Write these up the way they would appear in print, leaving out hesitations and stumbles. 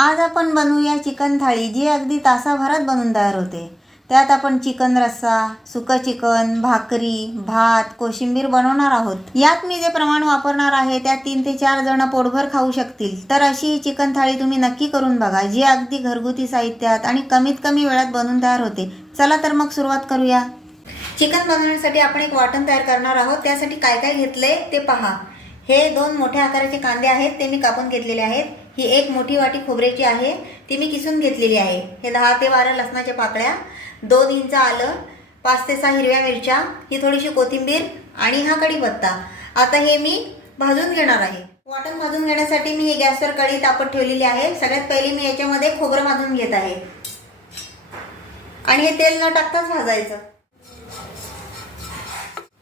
आज आपण बनवूया चिकन थाळी, जी अगदी तासाभरात बनून तयार होते. त्यात आपण चिकन रस्सा, सुकं चिकन, भाकरी, भात, कोशिंबीर बनवणार आहोत. यात मी जे प्रमाण वापरणार आहे त्यात 3 ते 4 जण पोटभर खाऊ शकतील. तर अशी ही चिकन थाळी तुम्ही नक्की करून बघा, जी अगदी घरगुती साहित्यात आणि कमीत कमी वेळात बनवून तयार होते. चला तर मग सुरुवात करूया. चिकन बनवण्यासाठी आपण एक वाटण तयार करणार आहोत. त्यासाठी काय काय घेतलंय ते पहा. हे 2 मोठ्या आकाराचे कांदे आहेत, ते मी कापून घेतलेले आहेत. ही एक मोठी वाटी खोबऱ्याची आहे, ती मी किसून घेतलेली आहे. हे 10 ते 12 लसणाच्या पाकळ्या, 2 इंच आलं, 5 ते 6 हिरव्या मिरच्या, ही थोडीशी कोथिंबीर आणि हा कढीपत्ता. आता हे मी भाजून घेणार आहे. वाटण भाजून घेण्यासाठी मी हे गॅसवर कढई तापत ठेवलेली आहे. सगळ्यात पहिले मी याच्यामध्ये खोबरं भाजून घेत आहे आणि हे तेल न टाकताच भाजायचं.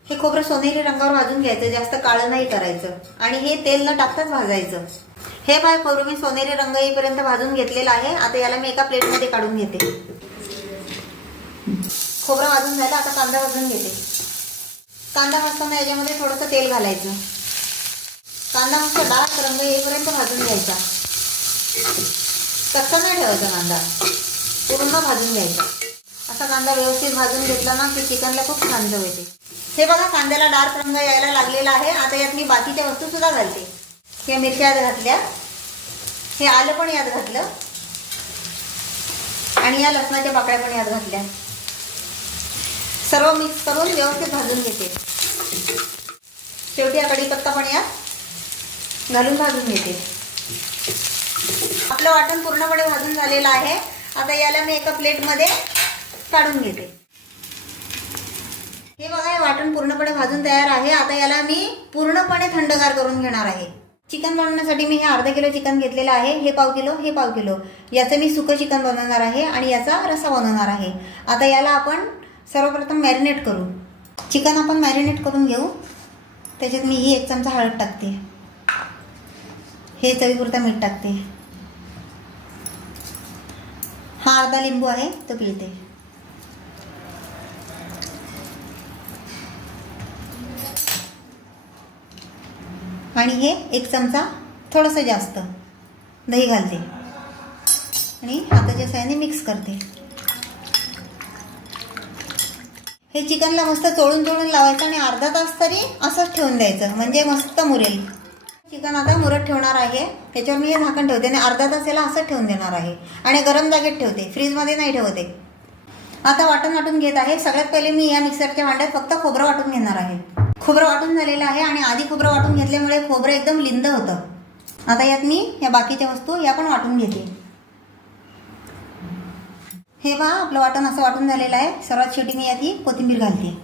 हे खोबरं सोनेरी रंगावर भाजून घ्यायचं, जास्त काळं नाही करायचं आणि हे तेल न टाकताच भाजायचं. हे खोबरं मी सोनेरी रंग येईपर्यंत भाजून घेतलेलं आहे. आता याला मी एका प्लेटमध्ये काढून घेते. खोबरं भाजून झालं, आता कांदा भाजून घेते. कांदा भाजताना याच्यामध्ये थोडंसं तेल घालायचं. कांदा मस्त डार्क रंग येईपर्यंत भाजून घ्यायचा. कच्चा नाही ठेवायचा, कांदा पूर्ण भाजून घ्यायचा. असा कांदा व्यवस्थित भाजून घेतला ना की चिकनला खूप छान चव येते. हे बघा, कांद्याला डार्क रंग यायला लागलेला आहे. आता यात मी बाकीच्या वस्तू सुद्धा घालते. हे मिरच्या यात घातल्या, हे आलं पण यात घातलं आणि या लसणाच्या पाकळ्या पण यात घातल्या. सर्व मिक्स करून व्यवस्थित भाजून घेते. शेवटी हा कढीपत्ता पण यात घालून भाजून घेते. आपलं वाटण पूर्णपणे भाजून झालेलं आहे. आता याला मी एका प्लेटमध्ये काढून घेते. हे बघा, हे वाटण पूर्णपणे भाजून तयार आहे. आता याला मी पूर्णपणे थंडगार करून घेणार आहे. चिकन बनवण्यासाठी मी हे अर्धा किलो चिकन घेतलेलं आहे. हे पाव किलो, हे पाव किलो. याचं मी सुकं चिकन बनवणार आहे आणि याचा रस्सा बनवणार आहे. आता याला आपण सर्वप्रथम मॅरिनेट करू. चिकन आपण मॅरिनेट करून घेऊ. त्याच्यात मी ही 1 चमचा हळद टाकते. हे चवीपुरता मीठ टाकते. हा अर्धा लिंबू आहे, तो पिळते. आणि हे 1 चमचा थोडंसं जास्त दही घालते आणि हाताच्या साहाय्याने मिक्स करते. हे चिकनला मस्त चोळून लावायचं आणि अर्धा तास तरी असंच ठेवून द्यायचं, म्हणजे मस्त मुरेल. चिकन आता मुरत ठेवणार आहे. त्याच्यावर मी हे झाकण ठेवते आणि अर्धा तास याला असंच ठेवून देणार आहे आणि गरम जागेत ठेवते, फ्रीजमध्ये नाही ठेवते. आता वाटण वाटून घेत आहे. सगळ्यात पहिले मी या मिक्सरच्या भांड्यात फक्त खोबरं वाटून घेणार आहे. खोबरं वाटून झालेलं आहे आणि आधी खोबरं वाटून घेतल्यामुळे खोबरं एकदम लिंद होतं. आता यात मी या बाकीच्या वस्तू या पण वाटून घेते. हे पहा, आपलं वाटण असं वाटून झालेलं आहे. सर्वात शेवटी मी यात ही कोथिंबीर घालते.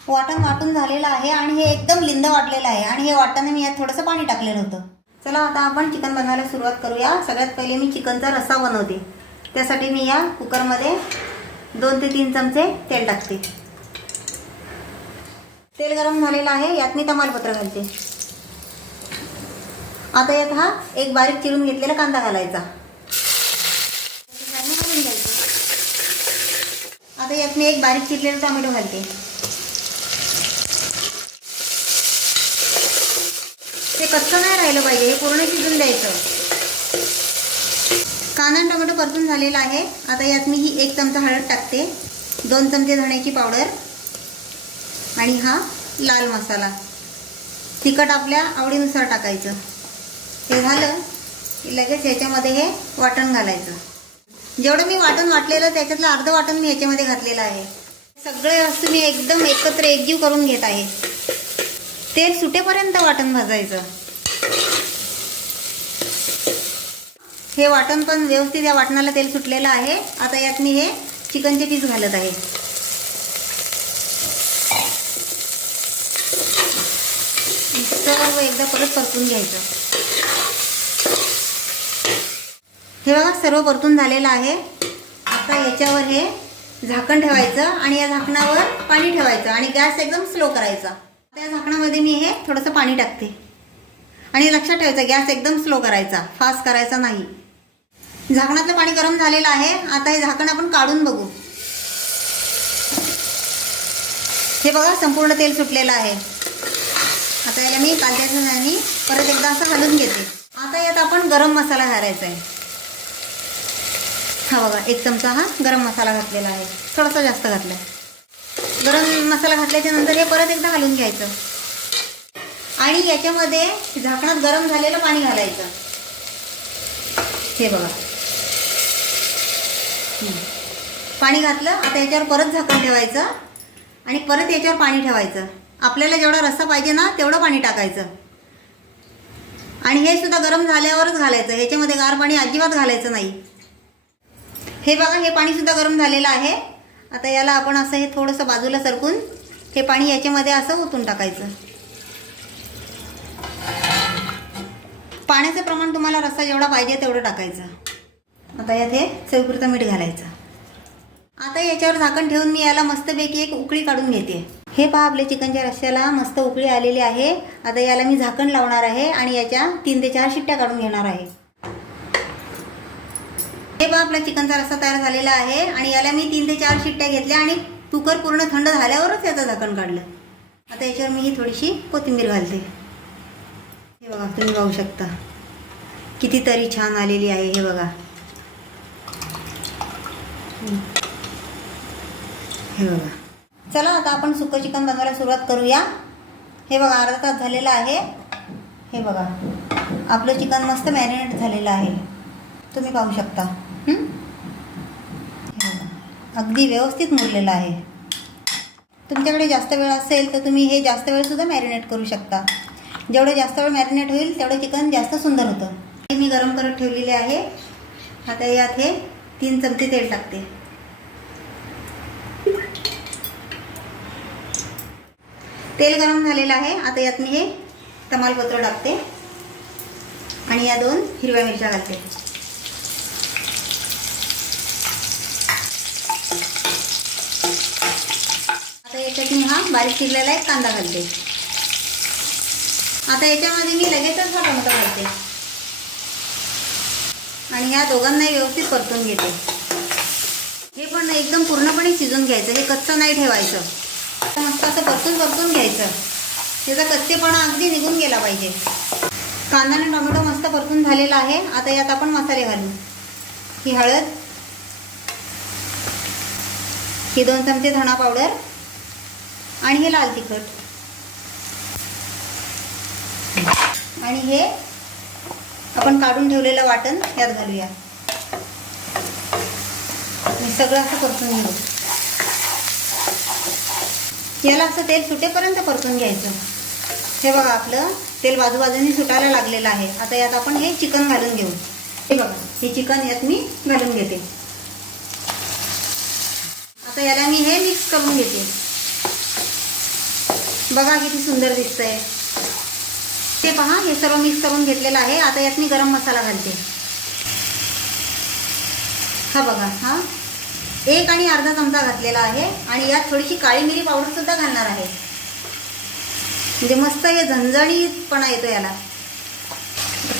वाटण वाटून झालेलं आहे आणि हे एकदम लिंद वाटलेलं आहे आणि हे वाटताना मी यात थोडंसं पाणी टाकलेलं होतं. चला आता आपण चिकन बनवायला सुरुवात करूया. सगळ्यात पहिले मी चिकनचा रस्सा बनवते. त्यासाठी मी या कुकरमध्ये 2 ते 3 चमचे तेल टाकते. तेल गरम झालेलं आहे. यात मी तमालपत्र घालते. आता यात हा एक बारीक चिरून घेतलेला कांदा घालायचा. घालून घ्यायचं. आता यात मी एक बारीक चिरलेला टोमॅटो घालते. ते कच्चं नाही राहिलं पाहिजे, हे पूर्ण शिजून द्यायचं. कांदा आणि टोमॅटो परतून झालेला आहे. आता यात मी ही 1 चमचा हळद टाकते, 2 चमचे धण्याची पावडर आणि हा लाल मसाला. तिखट आपल्या आवडीनुसार टाकायचं. हे झालं की लगेच ह्याच्यामध्ये हे वाटण घालायचं. जेवढं मी वाटण वाटलेलं त्याच्यातलं अर्धं वाटण मी ह्याच्यामध्ये घातलेलं आहे. सगळे वस्तू मी एकदम एकत्र एकजीव करून घेत आहे. तेल सुटेपर्यंत वाटण भाजायचं. हे वाटण पण व्यवस्थित, या वाटणाला तेल सुटलेलं आहे. आता यात मी हे चिकनचे पीस घालत आहे. सर्व एकदा परत परतून घ्यायचं. हे बघा, सर्व परतून झालेलं आहे. आता याच्यावर हे झाकण ठेवायचं आणि या झाकणावर पाणी ठेवायचं आणि गॅस एकदम स्लो करायचा. त्या झाकणामध्ये मी हे थोडंसं पाणी टाकते आणि लक्षात ठेवायचं, गॅस एकदम स्लो करायचा, फास्ट करायचा नाही. झाकणातलं पाणी गरम झालेलं आहे. आता हे झाकण आपण काढून बघू. हे बघा, संपूर्ण तेल सुटलेलं आहे. आता याला मी कांद्याच्या साहाय्याने परत एकदा असं हलवून घेते. आता यात आपण गरम मसाला घालायचा आहे. हा बघा, 1 चमचा हा गरम मसाला घातलेला आहे, थोडासा जास्त घातला. गरम मसाला घातल्याच्या नंतर हे परत एकदा घालून घ्यायचं आणि याच्यामध्ये झाकणात गरम झालेलं पाणी घालायचं. हे बघा, पाणी घातलं. आता याच्यावर परत झाकण ठेवायचं आणि परत याच्यावर पाणी ठेवायचं. आपल्याला जेवढा रस्सा पाहिजे ना तेवढं पाणी टाकायचं आणि हे सुद्धा गरम झाल्यावरच घालायचं. ह्याच्यामध्ये गार पाणी अजिबात घालायचं नाही. हे बघा, हे पाणी सुद्धा गरम झालेलं आहे. आता याला आपण असं हे थोडंसं बाजूला सरकून हे पाणी याच्यामध्ये असं ओतून टाकायचं. पाण्याचं प्रमाण तुम्हाला रस्सा जेवढा पाहिजे तेवढं टाकायचं. आता यात हे चवीपुरतं मीठ घालायचं. आता याच्यावर झाकण ठेवून मी याला मस्तपैकी एक उकळी काढून घेते. हे पहा, आपल्या चिकनच्या रस्स्याला मस्त उकळी आलेली आहे. आता याला मी झाकण लावणार आहे आणि याच्या 3 ते 4 शिट्ट्या काढून घेणार आहे. हे पहा, आपला चिकनचा रस्सा तयार झालेला आहे आणि याला मी 3 ते 4 शिट्ट्या घेतल्या आणि कुकर पूर्ण थंड झाल्यावरच याचं झाकण काढलं. आता याच्यावर मी ही थोडीशी कोथिंबीर घालते. हे बघा, तुम्ही पाहू शकता किती तरी छान आलेली आहे. हे बघा, हे बघा. चला आता आपण सुकं चिकन बनवायला सुरुवात करूया. हे बघा, अर्धा तास झालेला आहे. हे बघा, आपलं चिकन मस्त मॅरिनेट झालेलं आहे, तुम्ही पाहू शकता. हे बघा, अगदी व्यवस्थित मुरलेलं आहे. तुमच्याकडे जास्त वेळ असेल तर तुम्ही हे जास्त वेळसुद्धा मॅरिनेट करू शकता. जेवढं जास्त वेळ मॅरिनेट होईल तेवढं चिकन जास्त सुंदर होतं. हे मी गरम करत ठेवलेले आहे. आता यात हे 3 चमचे तेल टाकते. तेल गरम झालेलं आहे. आता यात मी हे तमालपत्र टाकते आणि या 2 हिरव्या मिरच्या घालते. आता याच्यात मी हा बारीक चिरलेला एक कांदा घालते. आता याच्यामध्ये मी लगेचच हा टोमॅटो घालते आणि या दोघांनाही व्यवस्थित परतून घेते. हे पण एकदम पूर्णपणे शिजून घ्यायचं, हे कच्चं नाही ठेवायचं. मस्त असं परतून घ्यायचं, त्याचा कच्चेपणा अगदी निघून गेला पाहिजे. कांदा आणि टोमॅटो मस्त परतून झालेला आहे. आता यात आपण मसाले घालू. ही हळद, ही 2 चमचे धणा पावडर आणि हे लाल तिखट आणि हे आपण काढून ठेवलेलं वाटण यात घालूया. मी सगळं असं परतून घेऊ. याला असं तेल सुटेपर्यंत परतून घ्यायचं. हे बघा, आपलं तेल बाजूबाजूनी सुटायला लागलेलं आहे. आता यात आपण हे चिकन घालून घेऊ. हे बघा, हे चिकन यात मी घालून घेते. आता याला मी हे मिक्स करून घेते. बघा किती सुंदर दिसतंय. ते पहा, हे सर्व मिक्स करून घेतलेलं आहे. आता यात मी गरम मसाला घालते. हा बघा, हा 1 आणि अर्धा चमचा घातलेला आहे आणि यात थोडीशी काळी मिरी पावडर सुद्धा घालणार आहे. म्हणजे मस्त हे झणझणीतपणा येतो याला.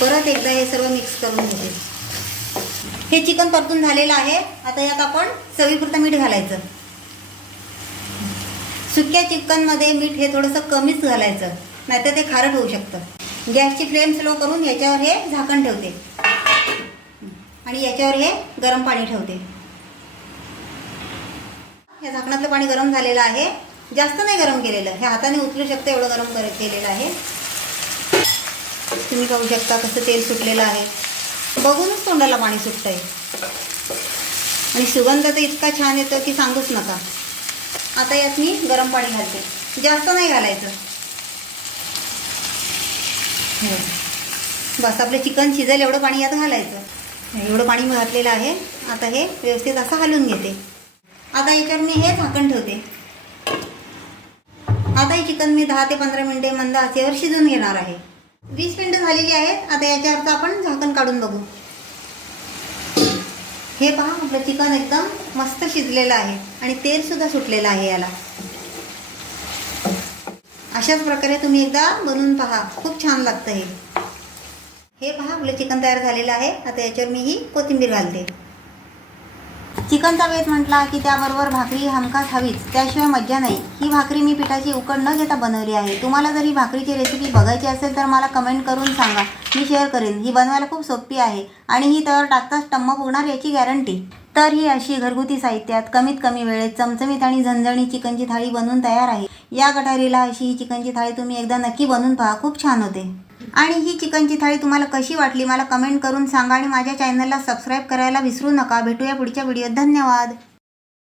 परत एकदा हे सर्व मिक्स करून घेते. हे चिकन परतून झालेलं आहे. आता यात आपण चवीपुरतं मीठ घालायचं. सुक्या चिकनमध्ये मीठ हे थोडंसं कमीच घालायचं, नाहीतर ते खारट होऊ शकतं. गॅसची फ्लेम स्लो करून याच्यावर हे झाकण ठेवते आणि याच्यावर हे गरम पाणी ठेवते. या झाकणातलं पाणी गरम झालेलं आहे. जास्त नाही गरम केलेलं, हे हाताने उचलू शकते एवढं गरम केलेलं आहे. तुम्ही पाहू शकता कसं तेल सुटलेलं आहे. बघूनच तोंडाला पाणी सुटतंय आणि सुगंध तर इतका छान येतो की सांगूच नका. आता यात मी गरम पाणी घालते. जास्त नाही घालायचं. बस, आपलं चिकन शिजेल एवढं पाणी यात घालायचं. एवढं पाणी मी घातलेलं आहे. आता हे व्यवस्थित असं हलवून घेते. आता याच्यावर मी हे झाकण ठेवते. आता हे चिकन मी 10 ते 15 मिनिटे मंद आचेवर शिजवून घेणार आहे. 20 मिनिटं झालेली आहेत. आता याच्यावरचं आपण झाकण काढून बघू. हे पहा, आपलं चिकन एकदम मस्त शिजलेलं आहे आणि तेल सुद्धा सुटलेलं आहे याला. अशाच प्रकारे तुम्ही एकदा बनवून पहा, खूप छान लागतं हे. हे पहा, आपलं चिकन तयार झालेलं आहे. आता याच्यावर मी ही कोथिंबीर घालते. चिकनचा बेत म्हटला की त्याबरोबर भाकरी हमखास हवीच, त्याशिवाय मज्जा नाही. ही भाकरी मी पिठाची उकड न घेता बनवली आहे. तुम्हाला जर ही भाकरीची रेसिपी बघायची असेल तर मला कमेंट करून सांगा, मी शेअर करेन. ही बनवायला खूप सोपी आहे आणि ही तयार टाकताच टम्म फुगणार याची गॅरंटी. तर ही अशी घरगुती साहित्यात कमीत कमी वेळेत चमचमीत आणि झणझणीत चिकनची थाळी बनवून तयार आहे. या गटारीला अशी ही चिकनची थाळी तुम्ही एकदा नक्की बनवून पहा, खूप छान होते. आणि ही चिकनची थाळी तुम्हाला कशी वाटली मला कमेंट करून सांगा आणि माझ्या चॅनलला सबस्क्राईब करायला विसरू नका. भेटूया पुढच्या व्हिडिओत. धन्यवाद.